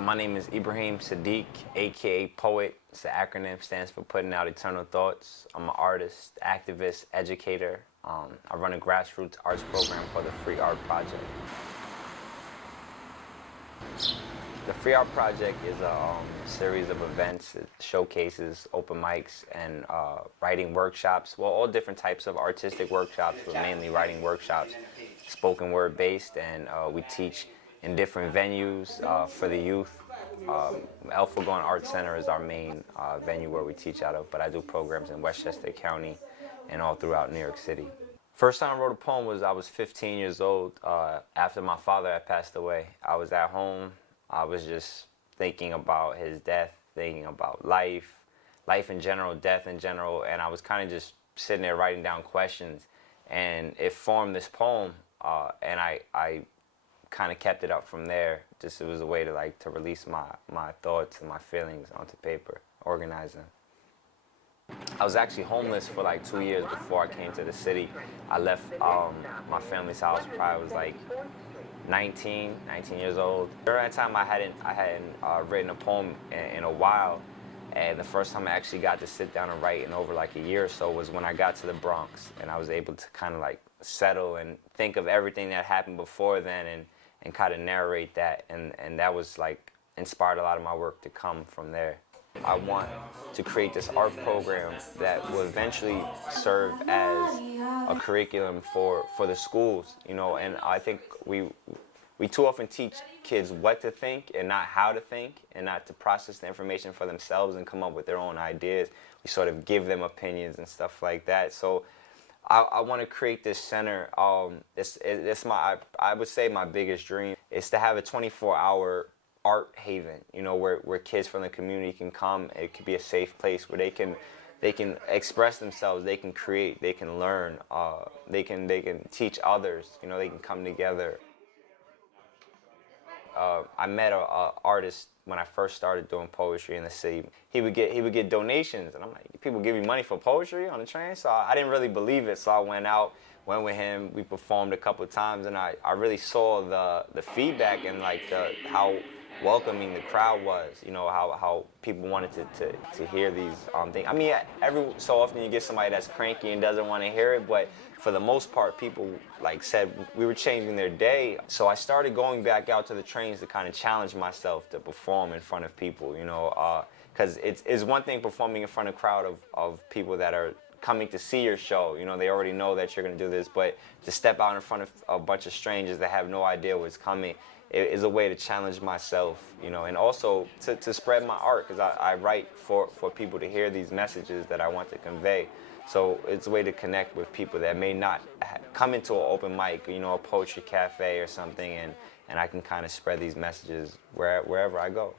My name is Ibrahim Sadiq, aka Poet. It's the acronym, stands for Putting Out Eternal Thoughts. I'm an artist, activist, educator. I run a grassroots arts program called the Free Art Project. The Free Art Project is a series of events, showcases, open mics, and writing workshops. Well, all different types of artistic workshops, but mainly writing workshops, spoken word based, and we teach in different venues for the youth. Alpha Gone Art Center is our main venue where we teach out of, but I do programs in Westchester County and all throughout New York City. First time I wrote a poem was I was 15 years old after my father had passed away. I was at home. I was just thinking about his death, thinking about life in general, death in general, and I was kind of just sitting there writing down questions, and it formed this poem, and I kind of kept it up from there. Just it was a way to release my thoughts and my feelings onto paper, organize them. I was actually homeless for like 2 years before I came to the city. I left my family's house probably was like 19 years old. During that time I hadn't written a poem in a while, and the first time I actually got to sit down and write in over like a year or so was when I got to the Bronx, and I was able to kind of like settle and think of everything that happened before then and kind of narrate that, and that was like inspired a lot of my work to come from there. I want to create this art program that will eventually serve as a curriculum for the schools, you know, and I think we too often teach kids what to think and not how to think, and not to process the information for themselves and come up with their own ideas. We sort of give them opinions and stuff like that. So I want to create this center. It's I would say my biggest dream is to have a 24-hour art haven, you know, where kids from the community can come. It could be a safe place where they can express themselves, they can create, they can learn, they can teach others, you know, they can come together. I met a artist when I first started doing poetry in the city. He would get donations, and I'm like, people give you money for poetry on the train? So I didn't really believe it, so I went with him, we performed a couple of times, and I really saw the feedback and like how welcoming the crowd was, you know, how people wanted to hear these things. I mean, every so often you get somebody that's cranky and doesn't want to hear it, but for the most part, people like said we were changing their day. So I started going back out to the trains to kind of challenge myself to perform in front of people, you know, because it's one thing performing in front of a crowd of people that are coming to see your show, you know, they already know that you're going to do this, but to step out in front of a bunch of strangers that have no idea what's coming, it is a way to challenge myself, you know, and also to spread my art, because I write for people to hear these messages that I want to convey. So it's a way to connect with people that may not come into an open mic, you know, a poetry cafe or something, and I can kind of spread these messages wherever I go.